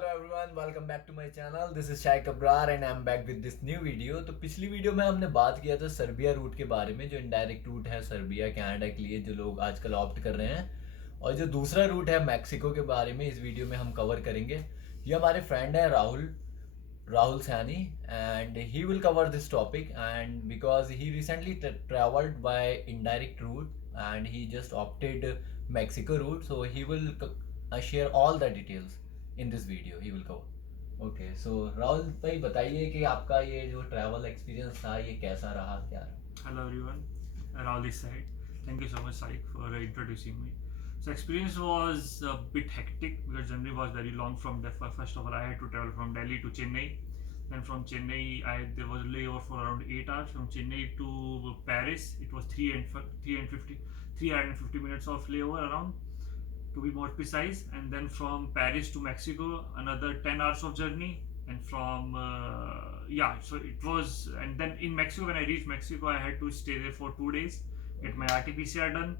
Hello everyone, welcome back to my channel. This is Shaik Abrar and I am back with this new video. तो पिछली video में हमने बात किया था सर्बिया रूट के बारे में, जो इनडायरेक्ट रूट है सर्बिया कनाडा के लिए जो लोग आजकल ऑप्ट कर रहे हैं। और जो दूसरा रूट है मैक्सिको के बारे में इस वीडियो में हम कवर करेंगे। ये हमारे फ्रेंड है Rahul Rahul Saini and he will cover this topic and because he recently travelled by indirect route and he just opted Mexico route, so he will share all the details in this video. He will cover. Okay, so Rahul भाई बताइए कि आपका ये जो travel experience था ये कैसा रहा, क्या रहा? Hello everyone, Rahul this side. Thank you so much, Saik, for introducing me. So experience was a bit hectic because journey was very long from Delhi. First of all, I had to travel from Delhi to Chennai. Then from Chennai, there was a layover for around 8 hours. From Chennai to Paris, it was 350 minutes of layover around, to be more precise. And then from Paris to Mexico, another 10 hours of journey. And from so it was. And then in Mexico, when I reached Mexico, I had to stay there for 2 days, get my RT-PCR done.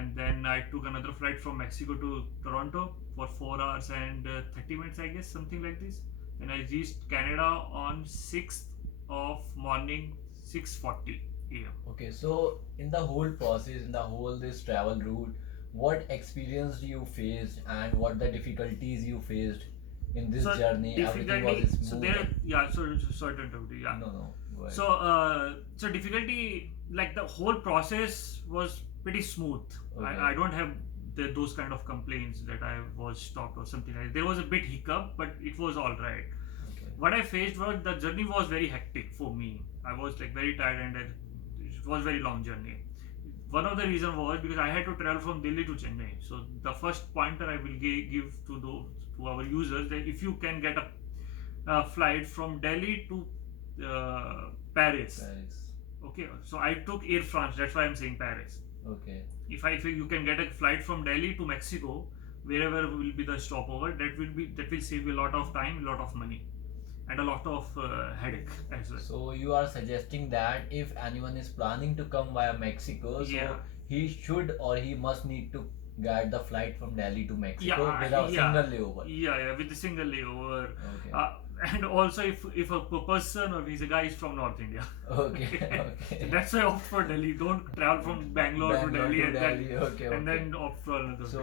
And then I took another flight from Mexico to Toronto for 4 hours and 30 minutes, I guess, something like this. Then I reached Canada on 6th of morning, 6:40 a.m. Okay, so in the whole process, in the whole this travel route, what experience you faced and what the difficulties you faced in this journey? Everything was smooth? So there, yeah. So certain difficulty, yeah. No, go ahead. So difficulty, like the whole process was pretty smooth. Okay. I don't have those kind of complaints that I was stopped or something like that. There was a bit hiccup, but it was all right. Okay. What I faced was the journey was very hectic for me. I was like very tired and it was very long journey. One of the reason was because I had to travel from Delhi to Chennai. So the first pointer I will give to our users, that if you can get a flight from Delhi to Paris. Okay, so I took Air France. That's why I'm saying Paris. Okay. If you can get a flight from Delhi to Mexico, wherever will be the stopover, that will save you a lot of time, a lot of money, and a lot of headache as well. So you are suggesting that if anyone is planning to come via Mexico, so he should or he must need to get the flight from Delhi to Mexico without single layover. Yeah, with a single layover. Okay. And also if a person or if a guy is from North India. Okay. So that's why I opt for Delhi. Don't travel from Bangalore to Delhi and then opt for another. So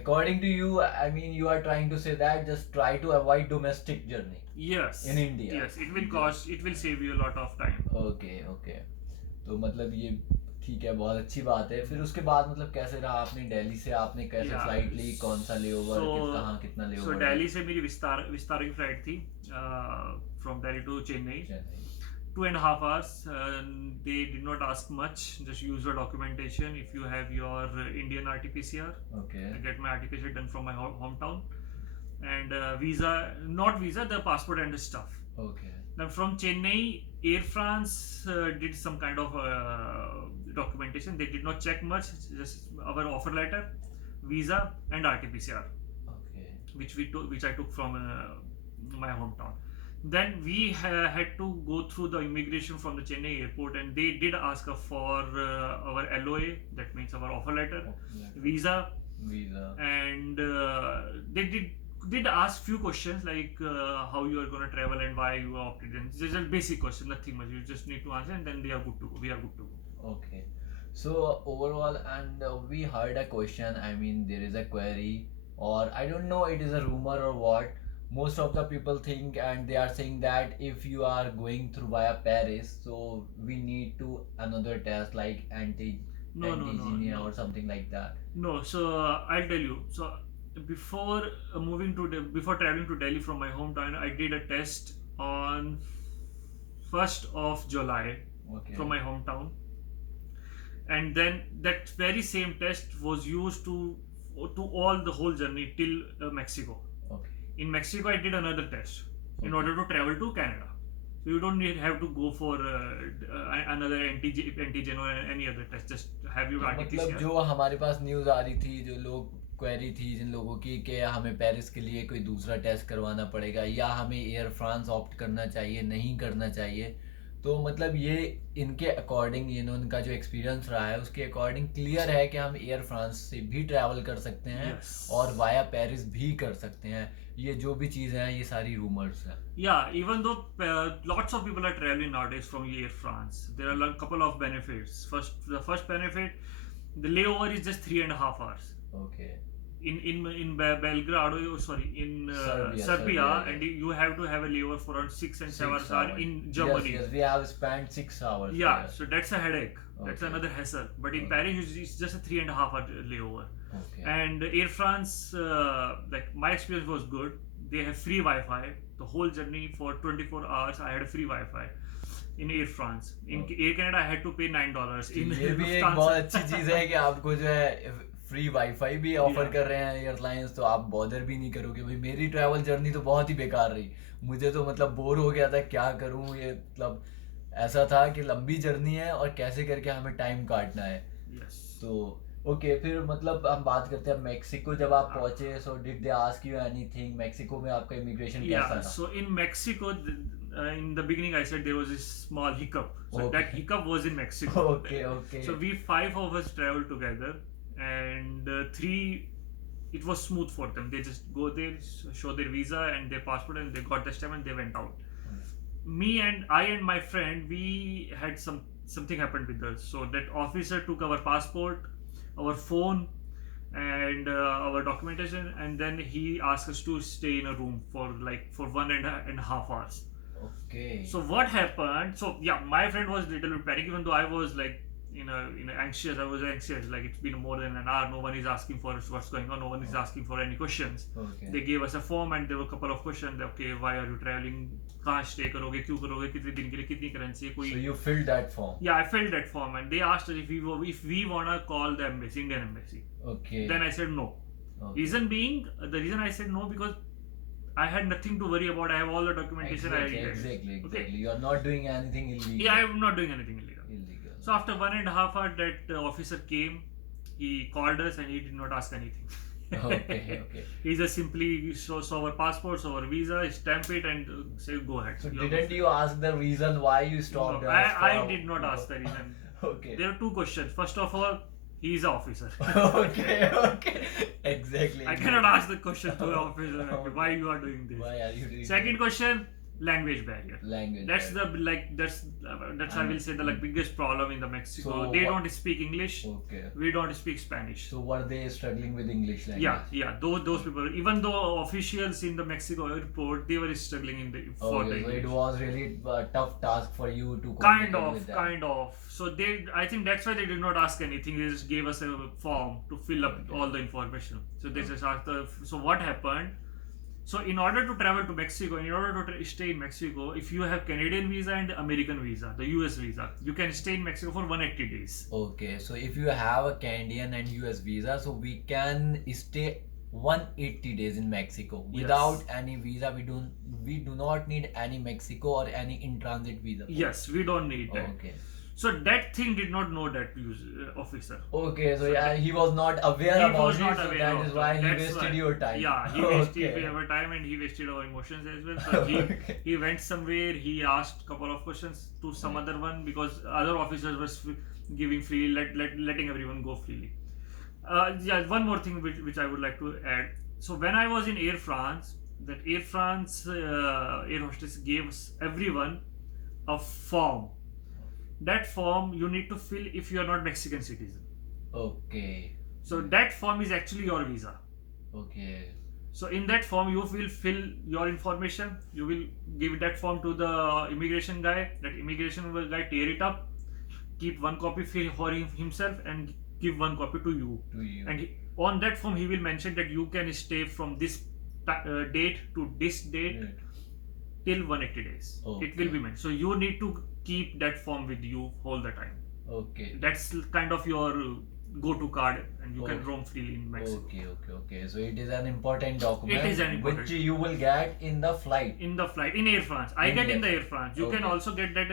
according to you, I mean, you are trying to say that just try to avoid domestic journey. Yes. In India. Yes, it will save you a lot of time. Okay. तो मतलब ये ठीक है, बहुत अच्छी बात है। फिर उसके बाद मतलब कैसे रहा? आपने दिल्ली से आपने कैसे फ्लाइट ली, कौन सा लेओवर, कहाँ कितना लेओवर? सो दिल्ली से मेरी विस्तार की फ्लाइट थी from Delhi to Chennai, 2.5 hours. They did not ask much, just usual documentation. If you have your Indian RT-PCR, okay, I get my RT-PCR done from my hometown, and the passport and the stuff. Okay. Then from Chennai, Air France did some kind of documentation. They did not check much, just our offer letter, visa, and RT-PCR. Okay. Which I took from my hometown. Then we had to go through the immigration from the Chennai airport, and they did ask us for our LOA, that means our offer letter, visa, and they did ask few questions like how you are going to travel and why you opted in. It's just basic question, nothing much. You just need to answer, and then we are good to go. Okay. So overall, and we heard a question. I mean, there is a query, or I don't know, it is a rumor or what. Most of the people think, and they are saying that if you are going through via Paris, so we need to another test like antigenia or something like that. No, so I'll tell you. So before traveling to Delhi from my hometown, I did a test on 1st of July. Okay. From my hometown, and then that very same test was used to all the whole journey till Mexico. Okay. In Mexico, I did another test in order to travel to Canada. So you don't have to go for another antigen or any other test. Just have your RT-PCR. मतलब जो हमारे पास news आ रही थी, जो लोग query थी जिन लोगों की कि हमें पेरिस के लिए कोई दूसरा टेस्ट करवाना पड़ेगा या हमें एयर फ्रांस ऑप्ट करना चाहिए, नहीं करना चाहिए, तो मतलब ये इनके अकॉर्डिंग, ये उनका जो एक्सपीरियंस रहा है उसके अकॉर्डिंग क्लियर है कि हम एयर फ्रांस से भी ट्रैवल कर सकते हैं Yes. और वाया पेरिस भी कर सकते हैं। ये जो भी चीज़ें हैं ये सारी रूमर्स हैं। Yeah, even though lots of people are traveling nowadays from Air France, there are a couple of benefits. The first benefit, the layover is just 3.5 hours. Okay. In Belgrade, oh, sorry, in Serbia, yeah. and you have to have a layover for around 6 and 7 hours in Germany. Yes, we have spent 6 hours Yeah, there. so that's a headache. That's Okay. another hassle. But in Okay. Paris, it's just a 3.5 hour layover. Okay. And Air France, like my experience was good. They have free Wi-Fi the whole journey for 24 hours. I had a free Wi-Fi in Air France. In Air Canada, I had to pay $9. In ये भी एक बहुत अच्छी चीज़ है कि आपको जो है फ्री वाईफाई भी ऑफर कर रहे हैं एयरलाइंस, तो आप बॉदर भी नहीं करोगे। भाई मेरी ट्रैवल जर्नी तो बहुत ही बेकार रही, मुझे तो मतलब बोर हो गया था, क्या करूं, ये मतलब ऐसा था कि लंबी जर्नी है और कैसे करके हमें टाइम काटना है। Yes. तो ओके, फिर मतलब हम बात करते हैं मेक्सिको। जब आप पहुंचे, so did they ask you anything? Mexico में आपका इमिग्रेशन कैसा Yeah, था? so in Mexico, in the beginning, I said there was a small hiccup. So Okay. that hiccup was in Mexico. Okay. So we 5 of us traveled together, and 3, it was smooth for them. They just go there, show their visa and their passport, and they got the stamp and they went out. Me and my friend, we had something happened with us. So that officer took our passport, our phone, and our documentation, and then he asked us to stay in a room for 1.5 hours. Okay. So what happened? So yeah, my friend was a little bit panicked, even though I was like anxious. I was anxious. Like it's been more than an hour. No one is asking for us what's going on. No one is asking for any questions. Okay. They gave us a form and there were a couple of questions. Okay, why are you traveling? कहाँ stay करोगे? क्यों करोगे? कितने दिन के लिए? कितनी currency है? कोई? So you filled that form. Yeah, I filled that form and they asked us if we wanna call the embassy, Indian embassy. Okay. Then I said no. Okay. Reason being, the reason I said no because I had nothing to worry about. I have all the documentation. Exactly. Okay. You are not doing anything illegal. Yeah, I am not doing anything illegal. So after 1.5 hours, that officer came. He called us and he did not ask anything. Okay. He just simply saw our passports, our visa, stamp it, and say go ahead. So didn't you ask the reason why you stopped? No, I did not ask the reason. Okay. There are 2 questions. First of all, he is an officer. Okay. Exactly. I cannot ask the question to the officer why you are doing this. Why are you doing Second question, language barrier. Language. That's barrier. that's I will say the biggest problem in the Mexico. So they don't speak English. Okay. We don't speak Spanish. So were they struggling with English language? Yeah. Those people, even though officials in the Mexico airport, they were struggling in the for the so English. it was really a tough task for you to Kind communicate with them. of. So I think that's why they did not ask anything. They just gave us a form to fill up all the information. So they just asked so what happened? So in order to travel to Mexico, in order to stay in Mexico, if you have Canadian visa and American visa, the US visa, you can stay in Mexico for 180 days. Okay, so if you have a Canadian and US visa, so we can stay 180 days in Mexico without any visa. We do not need any Mexico or any in transit visa. Yes, we don't need that. Okay. So that thing did not know that officer. Okay, so yeah, he was not aware He about was it, not so aware that of is why that. he That's wasted why. your time. Yeah, he wasted our time and he wasted our emotions as well. So he went somewhere, he asked a couple of questions to some other one because other officers were giving freely, letting everyone go freely. One more thing which I would like to add. So when I was in Air France, that Air France air hostess gave everyone a form. That form you need to fill if you are not Mexican citizen. Okay. So that form is actually your visa. Okay. So in that form you will fill your information. You will give that form to the immigration guy. That immigration guy tear it up, keep one copy for himself, and give one copy to you. And on that form he will mention that you can stay from this date to this date till 180 days. Okay. It will be meant. So you need to keep that form with you all the time. Okay. That's kind of your go-to card, and you can roam freely in Mexico. Okay. So it is an important document. It is an important. Which you will get in the flight. In Air France. I get in the Air France. You can Okay. also get that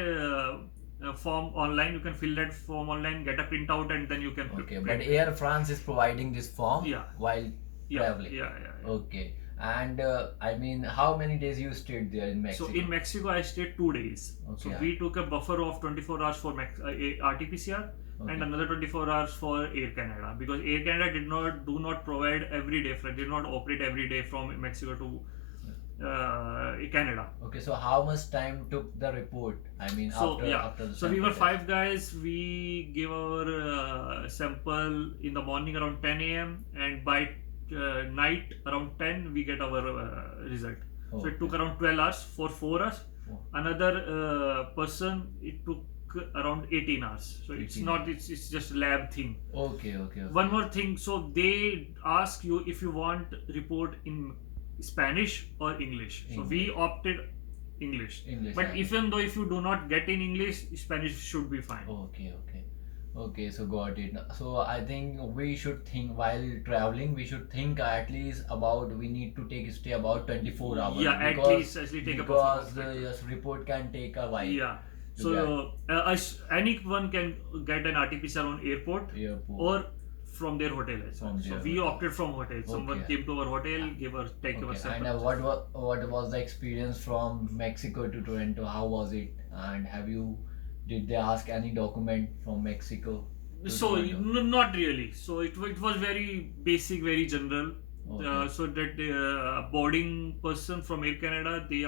form online. You can fill that form online, get a printout, and then you can. Okay, but Air France is providing this form Yeah. while traveling. Yeah. Okay. And I mean, how many days you stayed there in Mexico? So in Mexico, I stayed 2 days. So Okay. we took a buffer of 24 hours for RT-PCR Okay. and another 24 hours for Air Canada, because Air Canada do not provide every day, did not operate every day from Mexico to Canada. Okay, so how much time took the report? I mean, So after the so we sample were test? 5 guys. We gave our sample in the morning around 10 a.m. and by night around 10 we get our result. So it took Okay. around 12 hours for 4 hours. Oh. Another person, it took around 18 hours. So it's 18 not, it's just lab thing. Okay, okay, okay. One more thing, so they ask you if you want report in Spanish or English. So we opted English. English But language. even though if you do not get in English, Spanish should be fine. Okay, okay. Okay, so got it. So I think we should think while traveling, we should think at least about we need to stay about 24 hours. Yeah, at because, least actually take a buffer because of the it. yes, report can take a while. Yeah. to So anyone can get an RT-PCR on airport get airport. or from their hotel as well. From So their we hotel. opted from hotel. Someone Okay. came to our hotel, take our Okay, sample. and what was the experience from Mexico to Toronto? How was it? And did they ask any document from Mexico to So Toronto? not really. So it was very basic, very general. Okay. So that the boarding person from Air Canada, they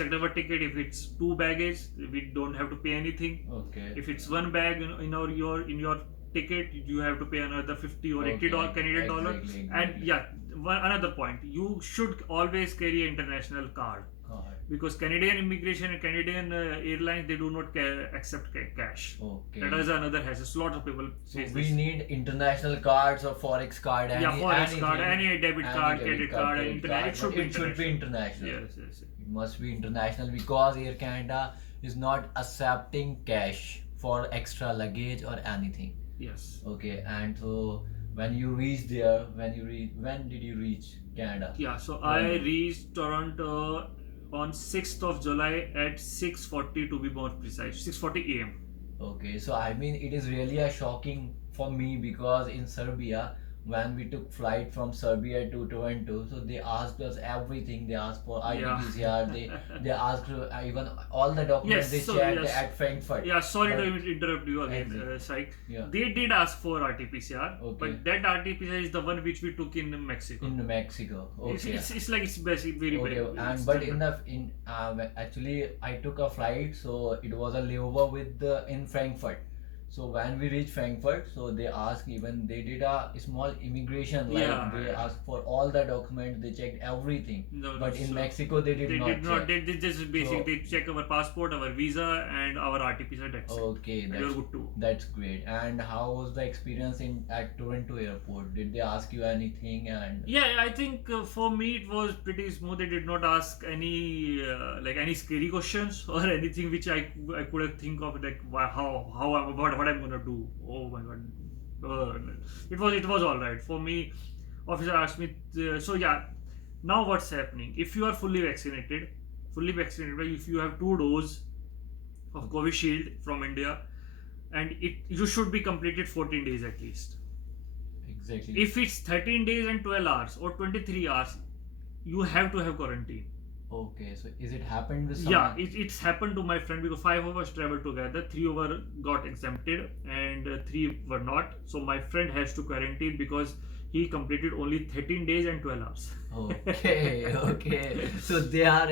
checked our ticket. If it's 2 baggage, we don't have to pay anything. Okay. If it's 1 bag in your ticket, you have to pay another 50 or $80 Okay, Canadian dollar. exactly, And exactly. yeah, another point, you should always carry an international card, God. because Canadian immigration and Canadian airlines, they do not accept cash. Okay. That is another hassle. Lot of people So face we this. need international cards or forex card, Yeah, forex card, anything, any debit card, credit card, and internet. It should but be it should be international. international. Yes. It must be international because Air Canada is not accepting cash for extra luggage or anything. Yes. Okay, and so when you reach there, when did you reach Canada? Yeah. So I reached Toronto on 6th of July at 6:40 to be more precise, 6:40 a.m. Okay, so I mean it is really a shocking for me because in Serbia, when we took flight from Serbia to Toronto, so they asked us everything. They asked for RT-PCR. They asked even all the documents Yes, they so checked yes. at Frankfurt. Yeah, sorry But- to interrupt you again, Exactly. Saik. Yeah. They did ask for RT-PCR, Okay. but that RT-PCR is the one which we took in Mexico. In Mexico. Okay. It's like it's basic, very Okay, basic. and but actually I took a flight, so it was a layover in Frankfurt. So when we reached Frankfurt, so they asked, even they did a small immigration, like Yeah. they asked for all the documents, they checked everything. No, But in so Mexico they did they not did not. check. They just basic. So- They check our passport, our visa, and our RT-PCR. That's it. Okay, And you're good too. that's great. And how was the experience at Toronto airport? Did they ask you anything? And Yeah, I think for me it was pretty smooth. They did not ask any scary questions or anything which I could think of, like what I'm gonna do. Oh my god, it was all right for me. Officer asked me, so yeah, now what's happening? If you are fully vaccinated, if you have 2 doses of Covishield from India, and you should be completed 14 days at least. exactly. If it's 13 days and 12 hours or 23 hours, you have to have quarantine. Okay, so is it happened with Yeah, someone? it's happened to my friend, because 5 of us traveled together, 3 of us got exempted and 3 were not. So my friend has to quarantine because he completed only 13 days and 12 hours. Okay, okay. So they are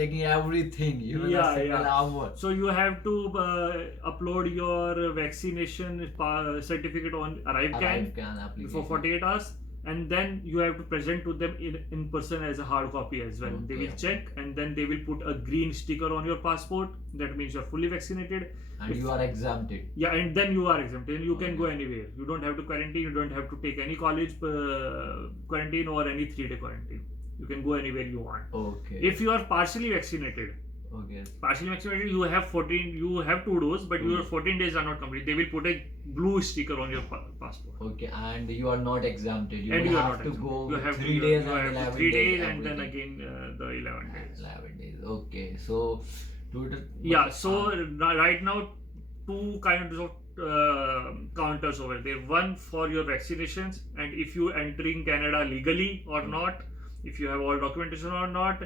checking everything, even Yeah, a single yeah. hour. So you have to upload your vaccination certificate on ArriveCan ArriveCan application. for 48 hours, and then you have to present to them in person as a hard copy as well. They will Okay. check, and then they will put a green sticker on your passport. That means you're fully vaccinated. And you are exempted. Yeah, and then you are exempted and you can go Okay. anywhere. You don't have to quarantine. You don't have to take any college quarantine or any 3-day quarantine. You can go anywhere you want. Okay. If you are partially vaccinated, you have 14. You have 2 doses, but your 14 days are not complete. They will put a blue sticker on your passport. Okay, and you are not exempted. You And will you are have not to exempted. go You have 3 to, days you and have 11 3 days, days, and then everything. again the 11 days. 11 days. Okay, so Yeah, so right now 2 kinds of counters over there. One for your vaccinations, and if you entering Canada legally or not, if you have all documentation or not.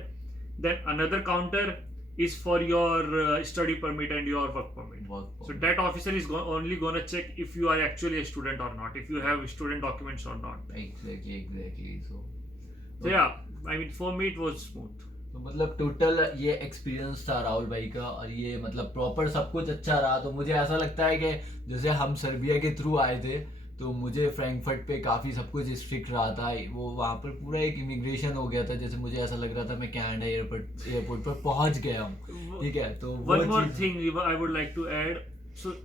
Then another counter is for your study permit and your work permit. So that officer is only gonna check if you are actually a student or not, if you have student documents or not. Exactly. So yeah, I mean for me it was smooth. तो मतलब total ये experience था राहुल भाई का, और ये मतलब proper सब कुछ अच्छा रहा। तो मुझे ऐसा लगता है कि जैसे हम सर्बिया के थ्रू आए थे, तो मुझे फ्रैंकफर्ट पे काफ़ी सब कुछ स्ट्रिक्ट रहा था। वो वहाँ पर पूरा एक इमिग्रेशन हो गया था, जैसे मुझे ऐसा लग रहा था मैं कनाडा एयरपोर्ट पर पहुँच गया हूँ। ठीक है, तो one more thing I would like to add. So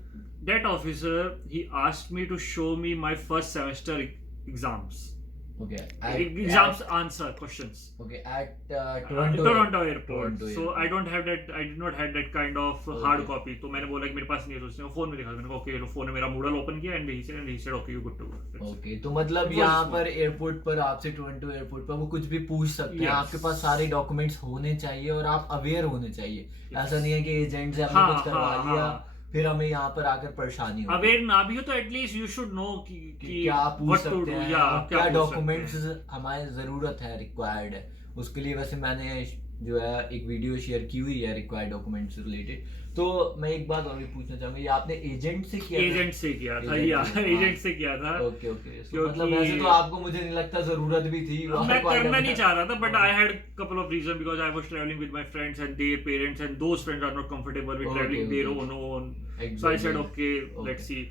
that officer, he asked me to show me my first semester exams. Okay. Exams answer questions. Okay, at Toronto airport. So airport. I did not have that kind of hard copy. तो मैंने बोला कि मेरे पास नहीं है, तो उसने phone में दिखा। मैंने कहा ओके, फोन में मेरा Moodle ओपन किया and he said okay, you good to go. Okay, तो मतलब यहाँ पर एयरपोर्ट पर आपसे टोरंटो एयरपोर्ट पर वो कुछ भी पूछ सकते हैं। आपके पास सारे डॉक्यूमेंट्स होने चाहिए और आप अवेयर होने चाहिए। ऐसा नहीं है कि एजेंट से हमने कुछ करवा लिया फिर हमें यहाँ पर आकर परेशानी हो। अवेयर ना भी हो तो एटलीस्ट यू शुड नो कि क्या पूछ सकते हैं, क्या डॉक्यूमेंट्स हमारी जरूरत है, रिक्वायर्ड है। उसके लिए वैसे मैंने जो है एक वीडियो शेयर की हुई है रिक्वायर्ड डॉक्यूमेंट्स से रिलेटेड। तो मैं एक बात और भी पूछना चाहूंगा, ये आपने एजेंट से किया था? एजेंट से किया था, एजेंट से किया था। ओके मतलब वैसे तो आपको मुझे नहीं लगता जरूरत भी थी, मैं करना नहीं चाह रहा था, but I had couple of reason because I was travelling with my friends and their parents and those friends are not comfortable with travelling their own. So I said okay let's see.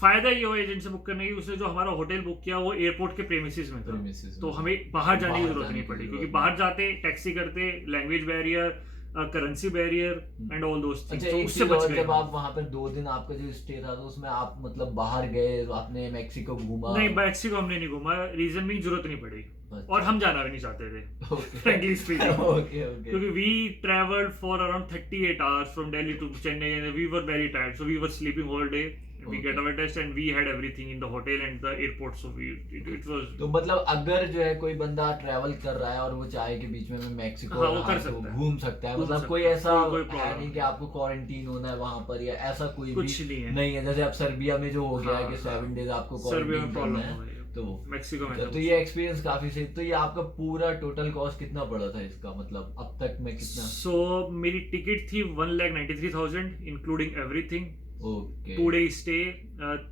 फायदा ये हो agent से book करने की, उसने जो हमारा hotel book किया वो एयरपोर्ट के प्रेमिसेस में था, तो हमें बाहर जाने की जरूरत नहीं पड़ी, क्योंकि बाहर जाते टैक्सी करते, language barrier, currency barrier and all those things. तो उससे बच गए। जब आप वहां पर 2 दिन आपका जो स्टे था, तो उसमें आप मतलब बाहर गए, आपने मैक्सिको घूमा? नहीं, मैक्सिको हमने नहीं घूमा, रीजन भी जरूरत नहीं पड़ी और हम जाना भी नहीं चाहते थे, फ्रैंकली स्पीकिंग। क्योंकि we travelled for around 38 hours from Delhi to Chennai and we were very tired, so we were sleeping whole day. We get our test and we had everything in the hotel and the airport, so it was। तो मतलब अगर जो है कोई बंदा travel कर रहा है और वो चाहे कि बीच में मैं मैक्सिको घूम सकता है, मतलब कोई ऐसा है नहीं कि आपको क्वारंटीन होना है वहां पर या ऐसा कोई कुछ नहीं है। जैसे अब सर्बिया में जो हो गया है कि 7 डेज आपको क्वारंटीन करना है, तो मैक्सिको में तो ये एक्सपीरियंस काफी सही। तो ये आपका पूरा टोटल कॉस्ट कितना पड़ा था इसका, मतलब अब तक में कितना? सो मेरी टिकट थी 1,93,000 including everything. Okay. 2 day stay,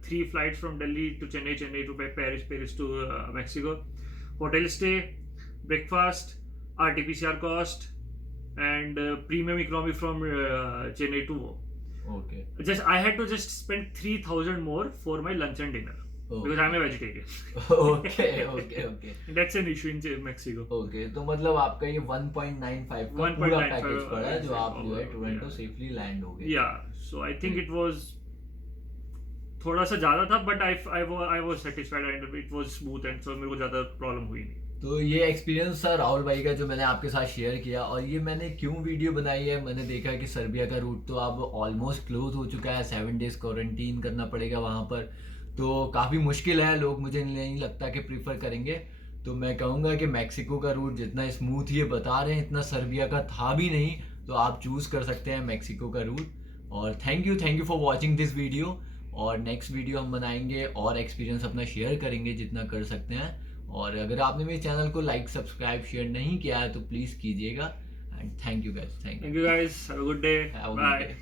3 flights from Delhi to Chennai, Chennai to Paris, Paris to Mexico. Hotel stay, breakfast, RT-PCR cost, and premium economy from Chennai to Wo. Okay. I had to just spend 3,000 more for my lunch and dinner. Because I'm a vegetarian. Okay. That's an issue in Mexico. Okay, तो मतलब आपका ये 1.95 का पूरा package पड़ा है, जो आप जो है टोरंटो सेफली लैंड हो गए। Yeah, so I think it was थोड़ा सा ज़्यादा था, but I was satisfied and it was smooth and so मेरे को ज़्यादा प्रॉब्लम हुई नहीं। तो ये एक्सपीरियंस था राहुल भाई का जो मैंने आपके साथ शेयर किया। और ये मैंने क्यों वीडियो बनाई है, मैंने देखा कि सर्बिया का रूट तो अब ऑलमोस्ट क्लोज हो चुका है, 7 डेज क्वारंटीन करना पड़ेगा वहाँ पर, तो काफ़ी मुश्किल है। लोग मुझे नहीं लगता कि प्रीफर करेंगे। तो मैं कहूँगा कि मैक्सिको का रूट जितना स्मूथ ये बता रहे हैं, इतना सर्बिया का था भी नहीं, तो आप चूज़ कर सकते हैं मैक्सिको का रूट। और thank you for watching this video. और नेक्स्ट वीडियो हम बनाएंगे और एक्सपीरियंस अपना शेयर करेंगे जितना कर सकते हैं। और अगर आपने मेरे चैनल को लाइक, सब्सक्राइब, शेयर नहीं किया है तो प्लीज़ कीजिएगा। And thank you guys, thank you guys, have a good day, bye.